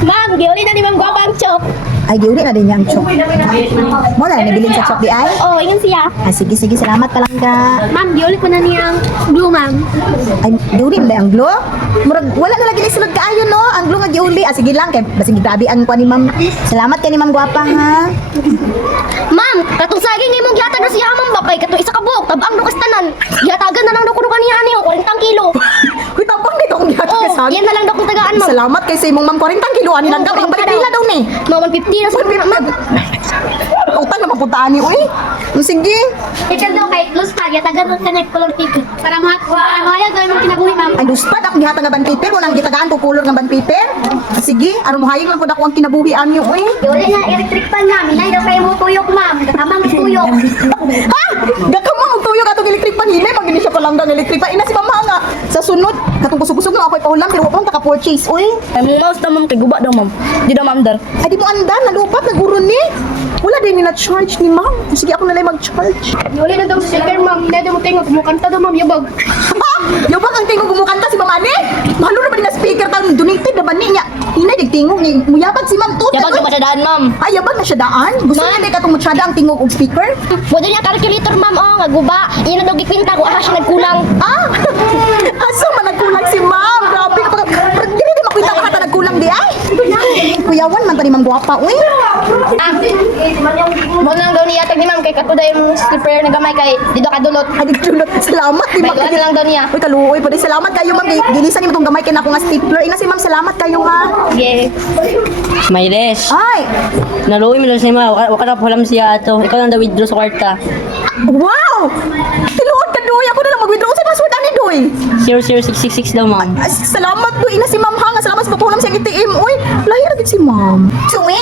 Ma'am, giuli na ni Ma'am Guapa ang chok. Ay, giuli na din niyang chok. Mo na nabilin sa chok di ay? Oh, yun siya. Ah, sige, sige, salamat palangga. Ma'am, giuli ko na niyang glue, ma'am. Ay, giuli na ang glue? Murag, wala na lagi sunod kaayo, no? Ang glue nga giuli. Ah, sige lang, kay basig grabe ang kuha ni ma'am. Salamat kay ni ma'am Guapa, ha? Ma'am, katong saging imong gihatag na siya, ma'am, bakay katong isa ka buok, tabang do kastanan. Gihatagan na lang do kuno kaniya ani 40 kilo. Uy, tapang dito kung gihat Oh, ka sa yan na lang daw kung tagaan, ma'am. Salamat kay sa imong ma'am 40 kilo ani lang Oh, ang balila daw ni. Ma'am, 150 na sa ma'am. Utang na mapuntaan ni, uy. Sige. Ikaw daw kay Luz pa, gihatagan na kanya color ticket. Para mahayag daw imong kinabuhi, ma'am. Ay, luspad ako gihatag nga band paper, walang gitagaan ko kulor nga band paper. Sige, aron mo hayag lang pud ako ang kinabuhian niyo, uy. Giuli na electric pan, ma'am. Hinay daw kayo mo tuyok, ma'am. Katamang tuyok. Ha? Gakamang og tuyok atong electric pan hinay pag hindi siya palanggang electric pan. Ina si mama nga. Sa sunod, katong kusog-kusog na ako'y paulam pero wa pa taka-purchase, uy. Ay, mong mouse na ma'am, kay guba daw ma'am. Di daw ma'am dar. Ay, di mo andan, nalupat, naguro ni. Wala din ni na-charge ni ma'am. Sige, ako na lang mag-charge. Giuli na daw speaker, ma'am. Hinay daw mo tingog, kumukanta daw, ma'am. Yabag. Yung bang ang tingog gumukanta si Mama Ani? Mahalo na ba din na speaker taon donated na ba niya? Hinay tingog ni muyabag si Ma'am Tut. Yabag na masyadaan ma'am. Ay, yabag na siya daan. Gusto niya na katong masyada ang tingog og speaker? Wala niya calculator, ma'am. Oh, nga guba. Iyan na daw gikwinta ko. Aha siya nagkulang. Ah! Aso man nagkulang si Ma'am. Grabe ka pa. Dili di makwita ka ta nagkulang di ay. Kuyawan man tani Ma'am Guapa, uy. Mo nang daw niya tag ni ma'am kay katuda yung slipper na gamay kay dito kadulot. Ay, nagdulot. Salamat. Di May duwan na lang daw niya. Uy, kaluoy. Pwede salamat kayo, Ma'am. Gilisan niyo itong gamay kay na ako nga stapler. Ina si Ma'am, salamat kayo, ha. Sige. Mayres. Ay! Naluwi mo lang siya ma. Waka na palam siya ato. Ikaw lang daw withdraw sa kwarta. Wow! Tiluod ka, Doy. Ako na lang mag-withdraw sa password ani, Doy. 00666 daw ma'am. Salamat, Doy. Ina si Ma'am, ha. Nga salamat sa papulam sa ATM. Uy, lahir agad si Ma'am. Suwi!